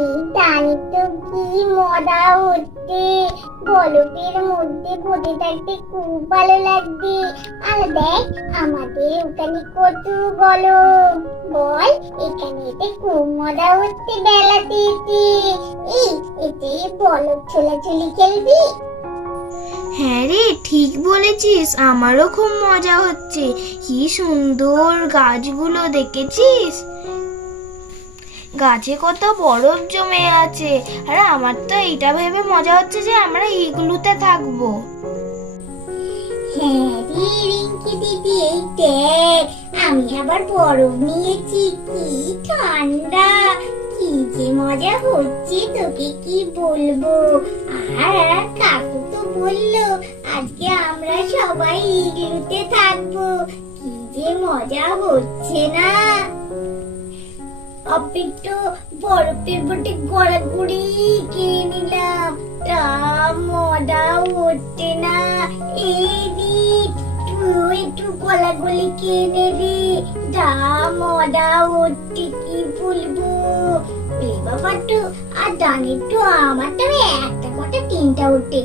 এই টানে তো কি মজা হচ্ছে, বরফের মধ্যে বসে থাকতে খুব ভালো লাগছে। আর দেখ আমাদের ওখানে কত গরম, বল এখানে খুব মজা হচ্ছে বেলাতে এসে। এই এতে বরফ ছোলাছুলি খেলবি? হ্যাঁ রে, ঠিক বলেছিস, আমারও খুব মজা হচ্ছে। কি সুন্দর গাছগুলো দেখেছিস, গাছে কত বরফ জমে আছে। আর আমার তো এইটা ভেবে মজা হচ্ছে যে আমরা ইগলুতে থাকবো। হ্যাঁ রে রিঙ্কি দিদি, এই দেখ আমি আবার বরফ নিয়েছি, কি ঠান্ডা, কি যে মজা হচ্ছে তোকে কি বলবো। আর কাকু তো বললো আজকে আমরা সবাই ইগলুতে থাকবো, কি যে মজা হচ্ছে না। আপনি তো বরফের বটে গড়াগড়ি কিনে নিলাম, তা মজা হচ্ছে না। এই তুই একটু গলাগলি কিনে রে, যা মজা হচ্ছে কি বলবো। বাবা তো আর জানি তো আমার তো একটা কথা তিনটা উঠে,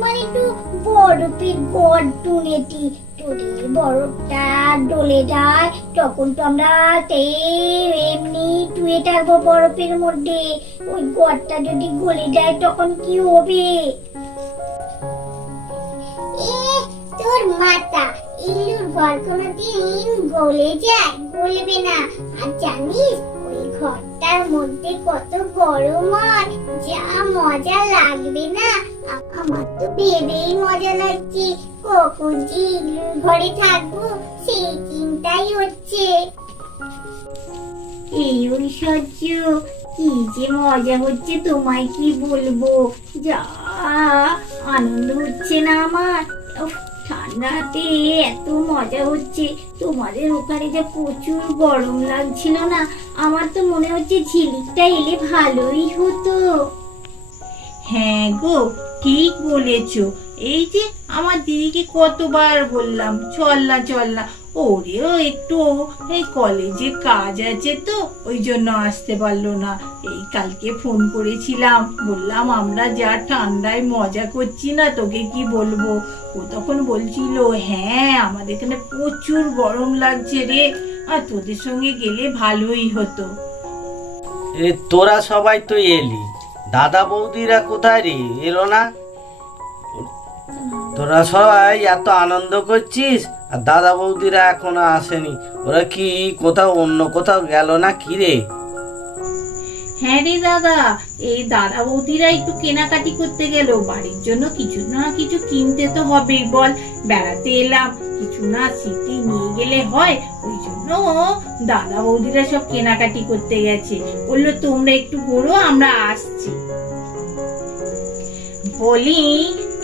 মানে তো বরফের গড় টুনেটি বরফটা ডলে যায়, তখন তো আমরা এমনি টুয়ে থাকবো বরফের মধ্যে। ওই গড়টা যদি গলে যায় তখন কি হবে? তোর মাথা, ইলুর ঘর কোনোদিন গলে যায়? গলবে না। আর জানিস ওই ঘরটার মধ্যে কত গরম হয়, যা মজা লাগবে না। আমার তো ভেবেই মজা লাগছে, কখন যে ইলুর ঘরে থাকবো সেই চিন্তাই হচ্ছে। এই ঐশ্বর্য, কি যে মজা হচ্ছে তোমায় কি বলবো, যা আনন্দ হচ্ছে না আমার। ঠান্ডাতে এত মজা হচ্ছে। তোমাদের ওখানে যে প্রচুর গরম লাগছিল না, আমার তো মনে হচ্ছে ঝিলিকটা এলে ভালোই হতো। হ্যাঁ গো, ঠিক বলেছো। এই যে আমার দিদিকে কতবার বললাম চল না চল না, ওরেও একটু এই কলেজে কাজ আছে তো ওই জন্য আসতে পারলো না। এই কালকে ফোন করেছিলাম, বললাম আমরা যা ঠান্ডায় মজা করছি না তোকে কি বলবো। ও তখন বলছিল হ্যাঁ আমাদের এখানে প্রচুর গরম লাগছে রে, আর তোদের সঙ্গে গেলে ভালোই হতো। তোরা সবাই তো এলি, দাদা বৌদিরা কোথায় রে, এলো না? তোরা সবাই এত আনন্দ করছিস আর দাদা বৌদিরা এখনো আসেনি, ওরা কি কোথাও অন্য কোথাও গেল না কি রে? হ্যাঁ রে দাদা, এই দাদা বৌদিরা একটু কেনাকাটি করতে গেল, বাড়ির জন্য কিছু না কিছু কিনতে তো হবেই বল। বেড়াতে এলাম, কিছু না স্মৃতি নিয়ে গেলে হয়, ওই জন্য দাদা বৌদিরা সব কেনাকাটি করতে গেছে। বললো তোমরা একটু ঘোরো, আমরা আসছি। বলি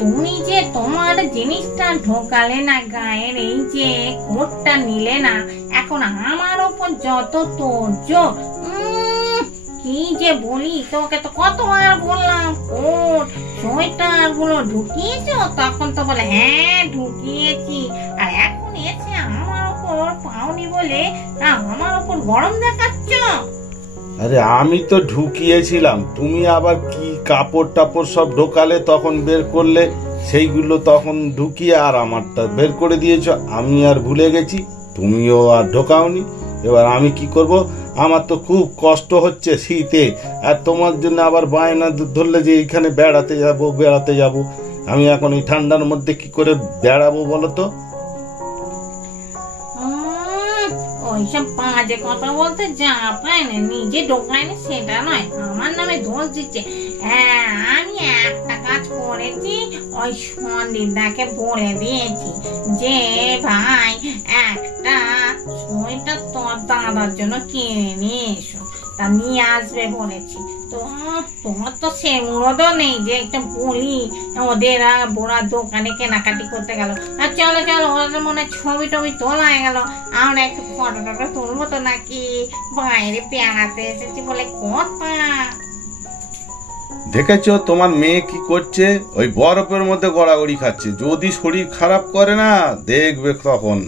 তুমি যে তোমার জিনিসটা ঢোকালে না, গায়ের এই যে কোটটা নিলে না, এখন আমার ওপর যত তোর জোর, কি যে বলি তোকে, তো কতবার বললাম কোট সোয়েটার গুলো ঢুকিয়েছো, তখন তো বলে হ্যাঁ ঢুকিয়েছি, আর এখন এসে আমার ওপর পাওনি বলে আমার ওপর গরম দেখাচ্ছ। আরে আমি তো ঢুকিয়েছিলাম, তুমি আবার কি কাপড় টাপড় সব ঢোকালে তখন বের করলে, সেইগুলো তখন ঢুকিয়ে আর আমারটা বের করে দিয়েছো। আমি আর ভুলে গেছি, তুমিও আর ঢোকাওনি। এবার আমি কি করব? আমার তো খুব কষ্ট হচ্ছে শীতে, আর তোমার জন্য আবার বায়না ধরলে যে এইখানে বেড়াতে যাব। আমি এখন এই ঠান্ডার মধ্যে কি করে বেড়াবো বলো তো? ওইসব বাজে কথা বলতে যা পায় না, নিজে ঢোকায়নি সেটা নয়, আমার নামে দোষ দিচ্ছে। হ্যাঁ আমি একটা কাজ করেছি, ওই সন্দীপদাকে বলে দিয়েছি যে ভাই একটা সোয়েটার তোর দাদার জন্য কিনে নিয়ে এসো, তা নিয়ে আসবে বলেছি। তো তোমার তো সে মুরদও নেই যে একটা বলি ওদের বোরা দোকানে কেনাকাটি করতে গেল, আর চলো চলো ওদের মনে ছবি টবি তোলা হয়ে গেল, আমরা একটু ফটো টটো তুলবো তো নাকি, বাইরে বেড়াতে এসেছি বলে কথা। দেখেছো তোমার মেয়ে কি করছে? ওই বরফের মধ্যে গড়াগড়ি খাচ্ছে, যদি শরীর খারাপ করে না দেখবে তখন।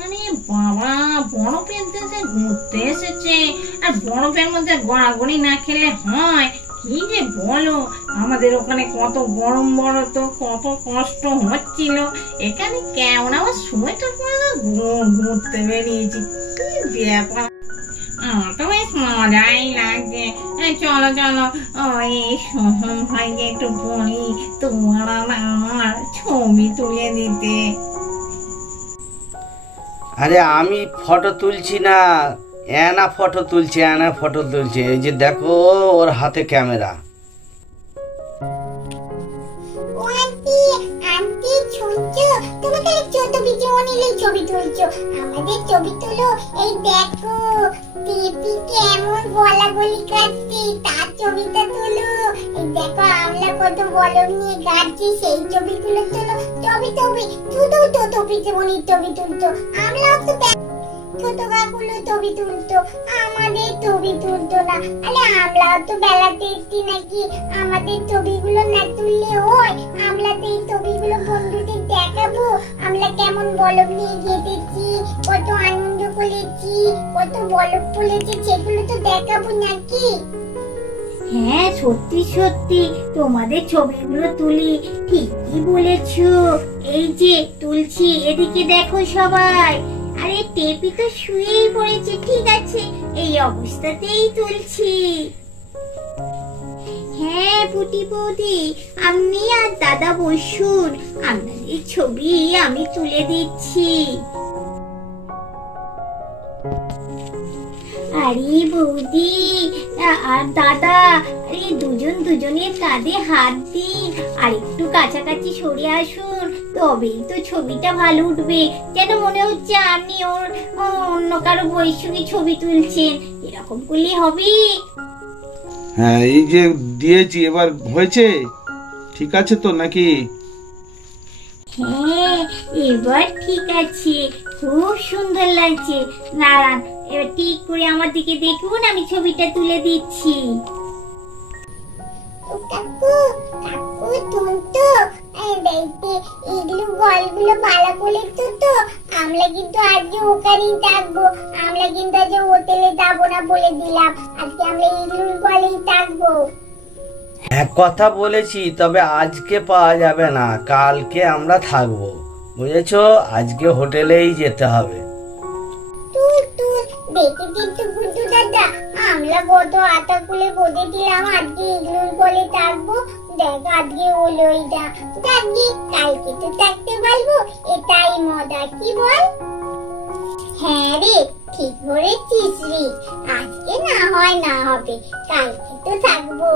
আরে বাবা বরফের দেশে ঘুরতে এসেছে, আর বরফের মধ্যে গড়াগড়ি না খেলে হয়? কি যে বলো, আমাদের ওখানে কত গরম বড় তো, কত কষ্ট হচ্ছিল, এখানে কেমন আবার সোয়েটার পরে ঘুরতে বেরিয়েছি। কি ব্যাপার, আমার তো বেশ মজাই লাগছে। চলো চলো, এই সোহম ভাইকে একটু বলি তোমার আর আমার ছবি তুলে দিতে। আরে আমি ফটো তুলছি না, অ্যানা ফটো তুলছে, অ্যানা ফটো তুলছে। এই যে দেখো ওর হাতে ক্যামেরা। ও আন্টি, আন্টি শুনছো? তুমি খালি ছোট ভিডিও নিলেই ছবি তুলছো, আমাদের ছবি তুলো। এই দেখো টিপি কেমন গলাগলি কাটছে, তার ছবিটা তুলো। এই দেখো আমরা কত বলম নিয়ে গাচ্ছি, সেই ছবিগুলো তুলো। ছবি ছবি শুধু তো ছবি জীবনের ছবি তুলছো, আমরাও তো ছোট কাকুলো ছবি তুলতো, আমাদের ছবি তুলতো না। আরে আমরাও তো বেলাতে এসছি নাকি, আমাদের ছবিগুলো না তুললে হয়? আমরা তো এই ছবিগুলো বন্ধুদের দেখাবো, আমরা কেমন বলব নিয়ে গেঁথেছি, কত আনন্দ করেছি, কত বলব তুলেছি, সেগুলো তো দেখাবো নাকি? হ্যাঁ সত্যি সত্যি তোমাদের ছবিগুলো তুলি, ঠিকই বলেছো। এই যে তুলছি, এদিকে দেখো সবাই। আরে টেপি তো শুয়েই পড়েছে, ঠিক আছে এই অবস্থাতেই তুলছি। হ্যাঁ পুটি বৌদি, আপনি আর দাদা বসুন, আপনাদের ছবি আমি তুলে দিচ্ছি। আরে বৌদি আর দাদা, আরে দুজন দুজনের কাঁধে হাত দিন, আর একটু কাছাকাছি সরে আসুন, তবেই তো ছবিটা ভালো উঠবে। যেন মনে হচ্ছে আপনি অন্য কারো বৈশাখী ছবি তুলছেন, এরকম করলে হবে? হ্যাঁ এই যে দিয়েছি, এবার হয়েছে ঠিক আছে তো নাকি? হ্যাঁ এবার ঠিক আছে, খুব সুন্দর লাগছে। নারায়ণ এবার ঠিক করে আমার দিকে দেখুন, আমি ছবিটা তুলে দিচ্ছি। কাকু কাকু তুলতো, এগুলো গলগুলো ভালো করে তুলতো। আমরা কিন্তু আজকে ওখানেই থাকবো, আমরা কিন্তু আজকে হোটেলে যাবো না বলে দিলাম, আজকে আমরা এগুলোর গলেই থাকবো। এক কথা বলেছি, তবে আজকে পাওয়া যাবে না, কালকে আমরা থাকবো, বুঝেছো? আজকে হোটেলেই যেতে হবে। দেখে কিন্তু গুড্ডু দাদা, আমরা কত আটা খুলে বলে দিলাম আজকে এগুলোর গলে থাকবো, দেখ আজকে হলোই না। যাকি কালকে তো থাকতে পারবো, এটাই মজা, কি বল? হ্যাঁ রে ঠিক বলেছিস রে, আজকে না হয় না হবে, কালকে তো থাকবো,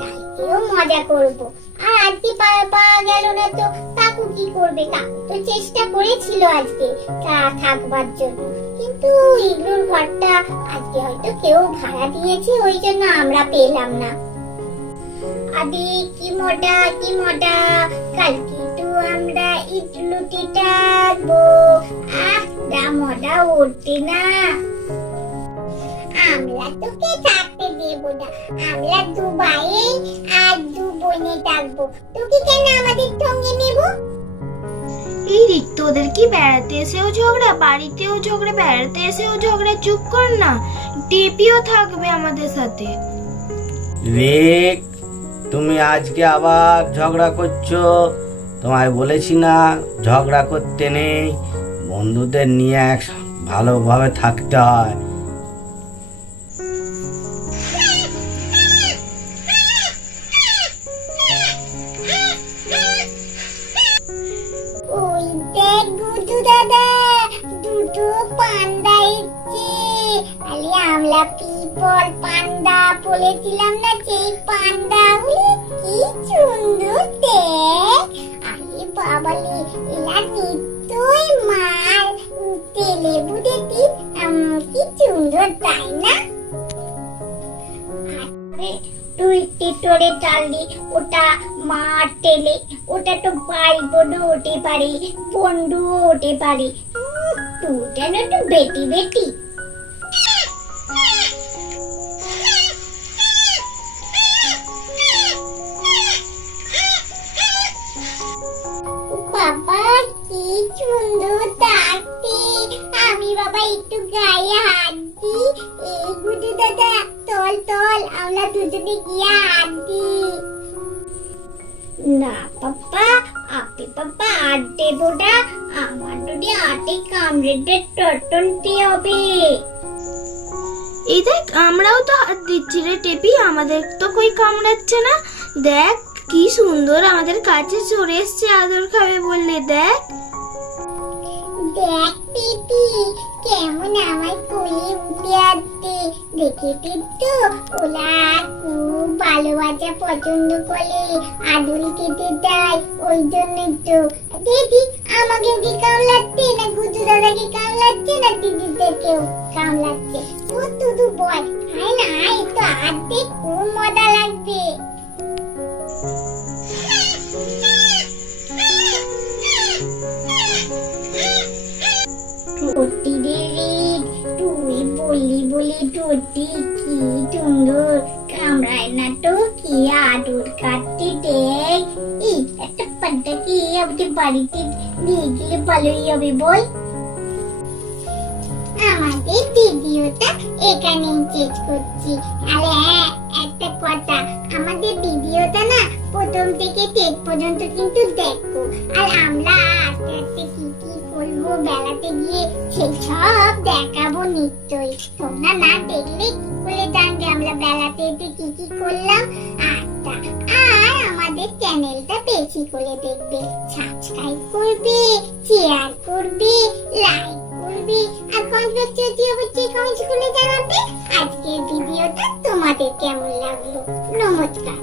কালকেও মজা করবো। আর আজকে পাওয়া গেল না তো কাকু কি করবে? কাকু তো চেষ্টা করেছিল আজকে থাকবার জন্য, কিন্তু ইগলুর ঘরটা আজকে হয়তো কেউ ভাড়া দিয়েছে, ওই জন্য আমরা পেলাম না। আদি কি মজা কি মজা, কালকে তো আমরা ইগলুতে থাকবো। মজা উঠছে না, আমরা তোকে থাকতে দেবো না, আমরা দু ভাই আর দু বোনে থাকবো, তোকে কেন আমাদের সঙ্গে নেব? এই রিক, তোদের কি বেড়াতে এসেও ঝগড়া, বাড়িতেও ঝগড়া, বেড়াতে এসেও ঝগড়া? চুপ কর না, টেপিও থাকবে আমাদের সাথে। রিক, তুমি আজকে আবার ঝগড়া করছো? তোমায় বলেছি না ঝগড়া করতে নেই, বন্ধুদের নিয়ে ভালোভাবে থাকতে হয়। ওই দেখ গুড্ডু দাদা, দুটো পান্ডা এসছে। আরে আমরা পিপল পান্ডা বলেছিলাম না, সেই পান্ডা গুলি কি সুন্দর দেখ। আরে বাবালে, এরা নিশ্চয়ই মাল তেলে বুঝেছি, কি সুন্দর তাই না? তুই টিটোরে চাললি, ওটা মার তেলে, ওটা তো পাইপনও হতে পারে, বন্ধুও হতে পারে, তুই কেন একটু বেটি বেটি? বাবা কি সুন্দর থাকতে, আমি বাবা একটু যদি গিয়া আদি না পাপ্পা, আপনি পাপ্পা আট দেবো না, আমার যদি আটে কামড়েতে টটনতে হবে। এই দেখ আমরাও তো হাত দিচ্ছি রে টেপি, আমাদের তো কই কামড়াচ্ছে না। দেখ কি সুন্দর আমাদের কাছে চলে এসছে আদর খাবে বললে। দেখ দেখ পিপি কেমন আমার কোলে উঠে আসছে, দেখেছিস তো? ওরা খুব ভালোবাসা পছন্দ করে, আদর খেতে চায়, ওই জন্যই তো। দিদি আমাকে কি কামড়াচ্ছে না গুজু দাদাকে কামড়াচ্ছে না দিদিদেরকেও কামড়াচ্ছে? ও দুদু বল, আয় না আয়, তো আদে খুব মজা লাগবে। তুই বললি বলি টুটি কি সুন্দর কামড়ায় না তো, কি আদর কাটতে। দেখ এই একটা পান্তা কি আমাদের বাড়িতে নিয়ে গেলে ভালোই হবে বল। আমাদের ভিডিওটা এখানেই শেষ করছি। আরে হ্যাঁ একটা কথা, আমাদের ভিডিওটা না প্রথম থেকে শেষ পর্যন্ত কিন্তু দেখো। আর আমরা আস্তে আস্তে কি কি করবো বেলাতে গিয়ে সেই সব দেখাবো নিশ্চয়ই। তোমরা না দেখলে কি করে জানবে আমরা বেলাতে কি কি করলাম। আচ্ছা, আর আমাদের চ্যানেলটা বেশি করে দেখবে, সাবস্ক্রাইব করবে, শেয়ার করবে, লাইক করবে, আর কমেন্ট করে জানাবে আজকের ভিডিওটা তোমাদের কেমন লাগলো। নমস্কার।